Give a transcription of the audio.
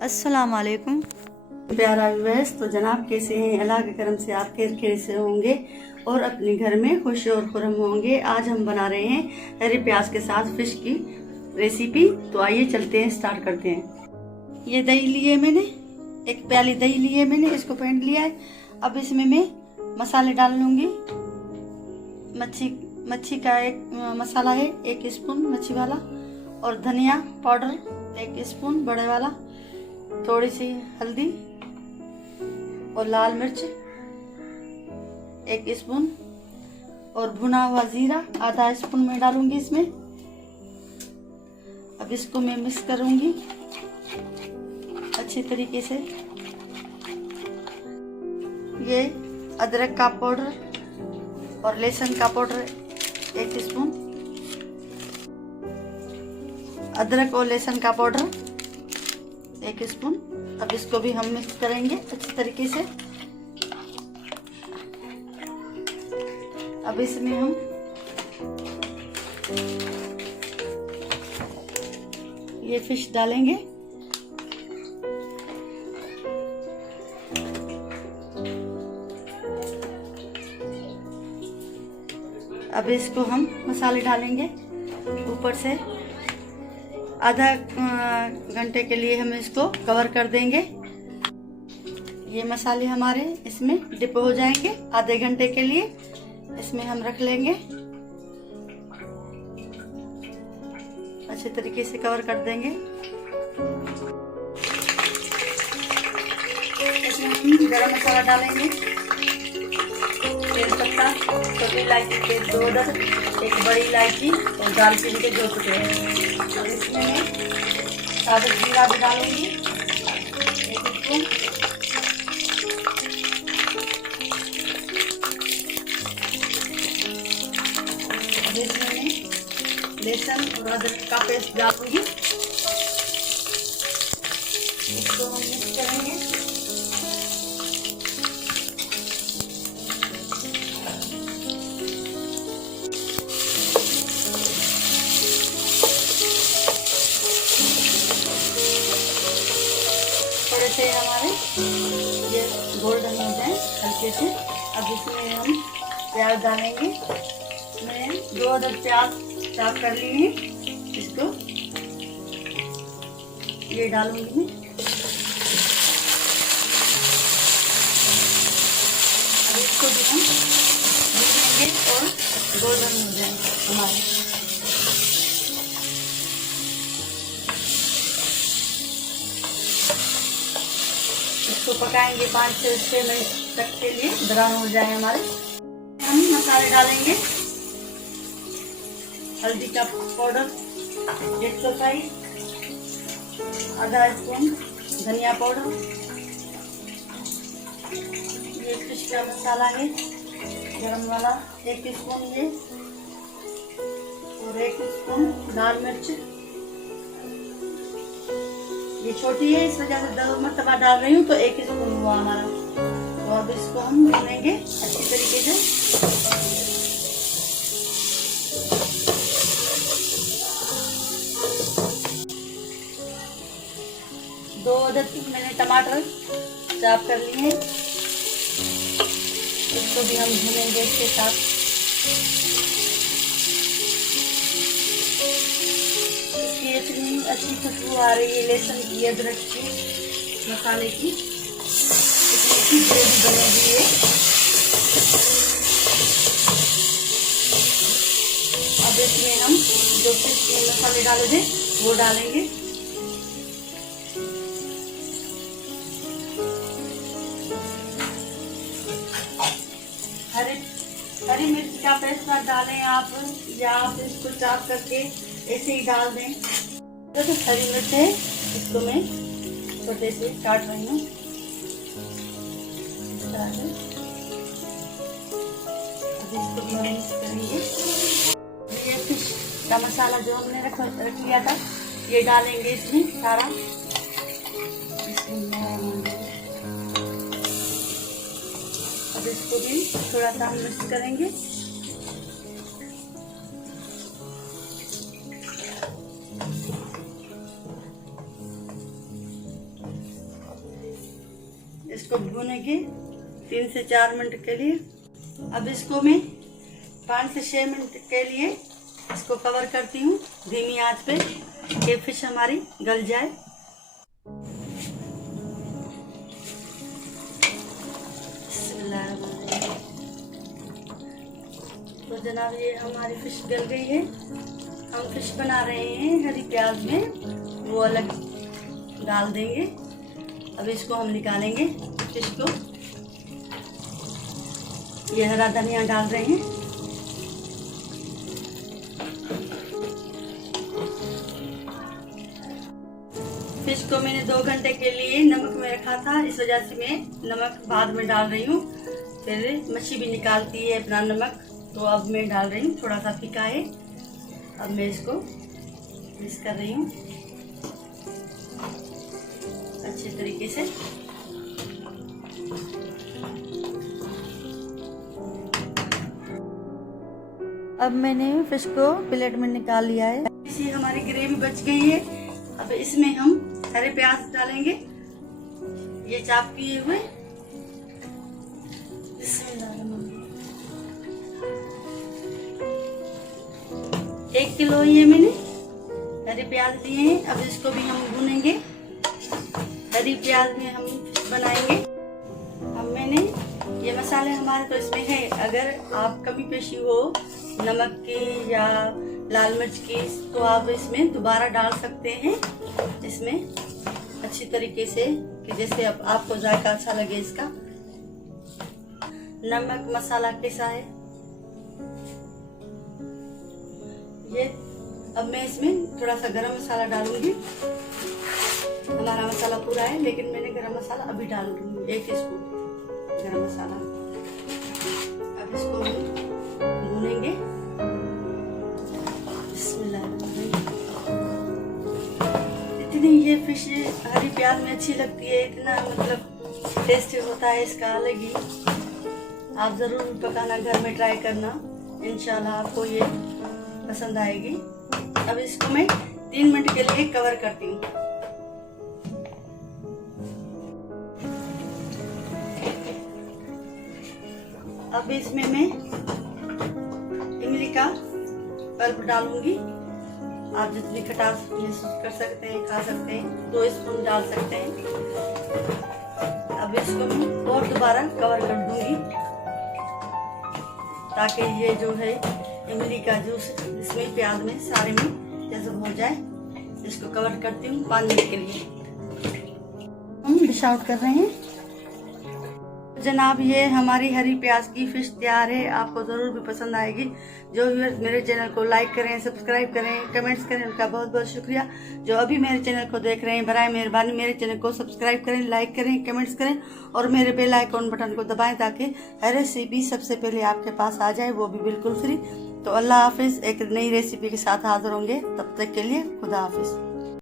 अस्सलाम वालेकुम प्यारा व्यूअर्स। तो जनाब कैसे हैं? अल्लाह के करम से आप खैर से होंगे और अपने घर में खुश और खुरम होंगे। आज हम बना रहे हैं हरे प्याज के साथ फिश की रेसिपी। तो आइए चलते हैं, स्टार्ट करते हैं। ये दही लिए मैंने, एक प्याली दही ली है मैंने, इसको फेंट लिया है। अब इसमें मैं मसाले डाल लूँगी। मच्छी का एक मसाला है 1 स्पून मच्छी वाला, और धनिया पाउडर 1 स्पून बड़े वाला, थोड़ी सी हल्दी और लाल मिर्च 1 स्पून, और भुना हुआ जीरा आधा स्पून में डालूंगी इसमें। अब इसको मैं मिक्स करूंगी अच्छे तरीके से। ये अदरक का पाउडर और लहसुन का पाउडर 1 स्पून, अदरक और लहसुन का पाउडर 1 स्पून। अब इसको भी हम मिक्स करेंगे अच्छी तरीके से। अब इसमें हम ये फिश डालेंगे। अब इसको हम मसाले डालेंगे ऊपर से। आधा घंटे के लिए हम इसको कवर कर देंगे। ये मसाले हमारे इसमें डिप हो जाएंगे। आधे घंटे के लिए इसमें हम रख लेंगे, अच्छे तरीके से कवर कर देंगे। इसमें हम गरम मसाला डालेंगे, तेज पत्ता, छोटी इलायची के 2 अदद, 1 बड़ी इलायची और दालचीनी के 2 टुकड़े। और इसमें सादा जीरा भी डालूंगी 1 स्पून। अब इसमें लहसुन और अदरक का पेस्ट डालूंगी। इसको हम मिक्स करेंगे। थोड़े से हमारे ये गोल्डन हो जाए हल्के से। अब इसमें हम प्याज डालेंगे। मैं 2 अदद प्याज चाप कर ली है, इसको ये डालूंगी मैं। अब इसको भी हम भूनेंगे और गोल्डन हो जाए हमारे। इसको पकाएंगे 5 से 6 मिनट तक के लिए, ब्राउन हो जाए हमारे। हम मसाले डालेंगे। हल्दी का पाउडर 1 चौथाई, आधा स्पून धनिया पाउडर, ये फिश का मसाला है गरम वाला 1 स्पून ये, और 1 स्पून लाल मिर्च। ये छोटी है, इस वजह से 2 मरतबा डाल रही हूँ, तो 1 स्पून हुआ हमारा। तो अब इसको हम भूनेंगे अच्छी तरीके से। 2 अदद मैंने टमाटर चाप कर लिए हैं, इसको भी हम भूनेंगे इसके साथ। इसकी इतनी अच्छी खुशबू आ रही है लहसुन की, अदरक की, मसाले की, इतनी अच्छी ग्रेवी बनेगी ये। अब इसमें हम जो फिश में मसाले डाले थे वो डालेंगे। हरी मिर्च का पेस्ट डालें आप, या आप इसको चाप करके ऐसे ही डाल दें। तो हरी मिर्च है, इसको मैं छोटे से काट रही हूँ। अब इसको मिक्स करेंगे। ये फिश का मसाला जो हमने रख लिया था ये डालेंगे इसमें सारा। अब इसको भी थोड़ा सा मिक्स करेंगे। इसको भूनेंगे 3 से 4 मिनट के लिए। अब इसको मैं 5 से 6 मिनट के लिए इसको कवर करती हूँ धीमी आंच पे, कि फिश हमारी गल जाए। तो जनाब ये हमारी फिश गल गई है। हम फिश बना रहे हैं हरी प्याज में, वो अलग डाल देंगे। अब इसको हम निकालेंगे फिश को। ये हरा धनिया डाल रहे हैं। फिश को मैंने 2 घंटे के लिए नमक में रखा था, इस वजह से मैं नमक बाद में डाल रही हूँ। फिर मच्छी भी निकालती है अपना नमक, तो अब मैं डाल रही हूँ। थोड़ा सा फीका है। अब मैं इसको मिक्स कर रही हूँ अच्छे तरीके से। अब मैंने फिश को प्लेट में निकाल लिया है। इसी हमारी ग्रेवी बच गई है। अब इसमें हम हरे प्याज डालेंगे, ये चाप किए हुए। 1 किलो ये मैंने हरे प्याज लिए हैं। अब इसको भी हम भूनेंगे। हरी प्याज में हम बनाएंगे। अब मैंने ये मसाले हमारे तो इसमें है। अगर आप कमी पेशी हो नमक की या लाल मिर्च की, तो आप इसमें दोबारा डाल सकते हैं। इसमें अच्छी तरीके से, कि जैसे अब आपको जायका अच्छा लगे इसका। नमक मसाला कैसा है ये। अब मैं इसमें थोड़ा सा गरम मसाला डालूंगी। हमारा मसाला पूरा है, लेकिन मैंने गरम मसाला अभी डाल दूंगी 1 टीस्पून गरम मसाला। अब इसको भूनेंगे। इतनी ये फिश हरी प्याज में अच्छी लगती है, इतना मतलब टेस्टी होता है इसका अलग ही। आप जरूर पकाना, घर में ट्राई करना, इंशाल्लाह आपको ये पसंद आएगी। अब इसको मैं 3 मिनट के लिए कवर करती हूँ। अब इसमें मैं इमली का पल्प डालूंगी। आप जितनी खटास महसूस कर सकते हैं, खा सकते हैं, 2 स्पून डाल सकते हैं। अब इसको मैं और दोबारा कवर कर दूंगी, ताकि ये जो है इमली का जूस इसमें प्याज में सारे में जज़ब हो जाए। इसको कवर करती हूँ 5 मिनट के लिए। हम डिश आउट कर रहे हैं। जनाब ये हमारी हरी प्याज की फिश तैयार है। आपको ज़रूर भी पसंद आएगी। जो व्यूअर्स मेरे चैनल को लाइक करें, सब्सक्राइब करें, कमेंट्स करें, उनका बहुत बहुत शुक्रिया। जो अभी मेरे चैनल को देख रहे हैं, बराए मेहरबानी मेरे चैनल को सब्सक्राइब करें, लाइक करें, कमेंट्स करें और मेरे बेल आइकॉन बटन को दबाएं, ताकि हर रेसिपी सबसे पहले आपके पास आ जाए, वो भी बिल्कुल फ्री। तो अल्लाह हाफिज़। एक नई रेसिपी के साथ हाजिर होंगे, तब तक के लिए खुदा हाफिज़।